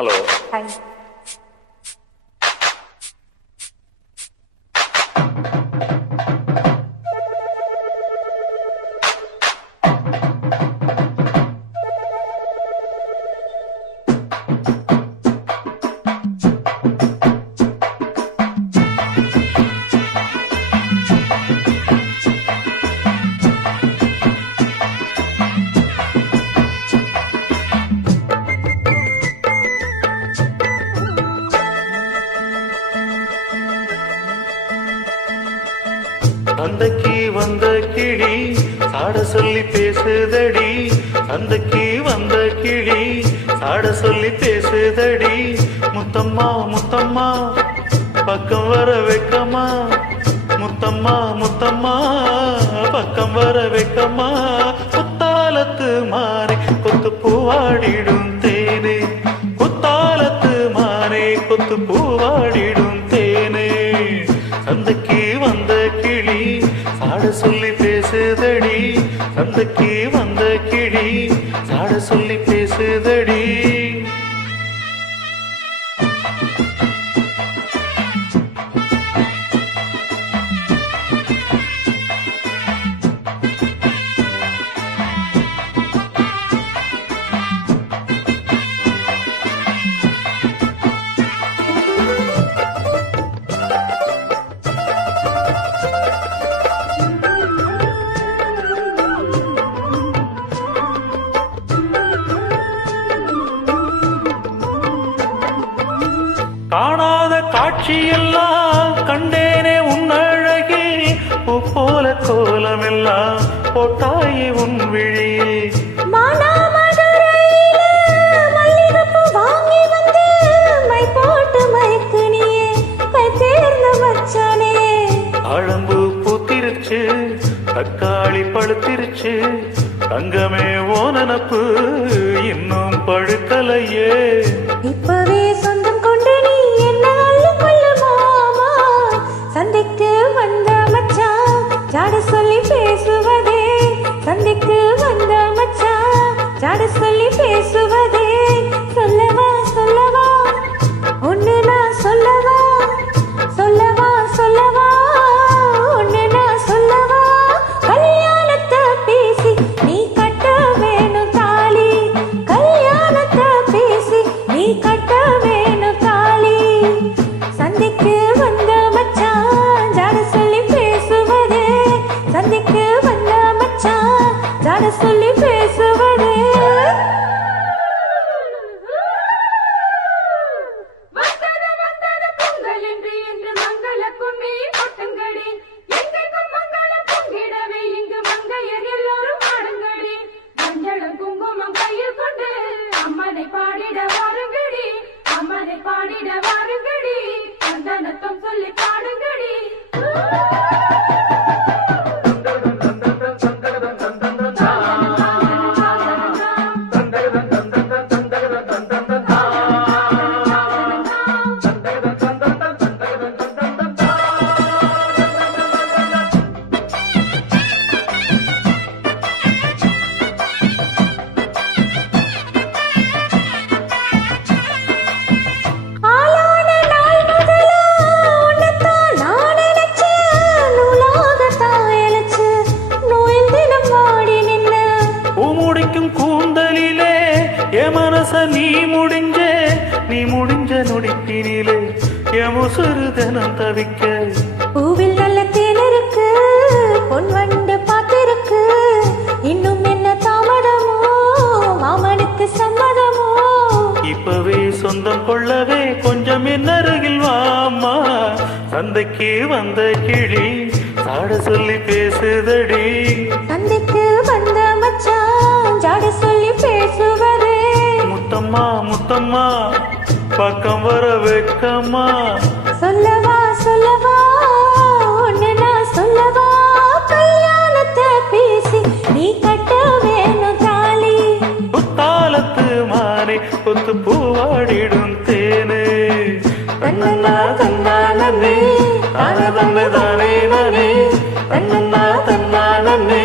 Hello. Hi. சந்தைக்கு வந்த கிளி சாட சொல்லி பேசுதடி. சந்தைக்கு வந்த கிளி சாட சொல்லி பேசுதடி. முத்தம்மா முத்தம்மா பக்கம் வர வைக்கமா முத்தம்மா முத்தம்மா பக்கம் வர வைக்கமா குத்தாலத்து மாறி கொத்து பூவாடிடும் தேனே. குத்தாலத்து மாறி கொத்து பூவாடிடும் சந்தைக்கு வந்த கிளி சாட சொல்லி பேசுதடி. காணாத காட்சியெல்லாம் கண்டேனே உன் அழகில் போல கோலமெல்லாம் போட்டாயே உன் விழியில் ஆழம்பு பூத்திருச்சு தக்காளி பழுத்திருச்சு தங்கமே ஓ நினப்பு இன்னும் பழுக்கலையே. இப்பவே ஜாட சொல்லி பூமுடிக்கும் கூந்தலிலே என் மனச நீ முடிஞ்சே நீ முடிஞ்ச நொடிப்பினிலே என் முசுறு தினம் தவிக்க. பூவில் நல்ல தேன் இருக்கு, பொன் வண்டு பார்த்திருக்கு. இன்னும் என்ன தாமதமோ மாமனுக்கு சம்மதமோ? இப்பவே சொந்தம் கொள்ளவே கொஞ்சம் என் அருகில் வாம்மா சந்தைக்கு வந்த கிளி சாட சொல்லி பேசுதடி. சந்தைக்கு மச்சான் ஜாட சொல்லி பேசுவதே. முத்தம்மா முத்தம்மா பக்கம் வர வெக்கம்மா. சொல்லவா சொல்லவா ஒண்ணு நான் சொல்லவா? கல்யாணத்தை பேசி நீ கட்ட வேணும் தாலி. புத்தாலத்து மாறி கொத்து பூவாடிடும் தேனே. தன்னன்னா தன்னானே தானே தன்னை தானே. நானே தன்னன்னா தன்னானே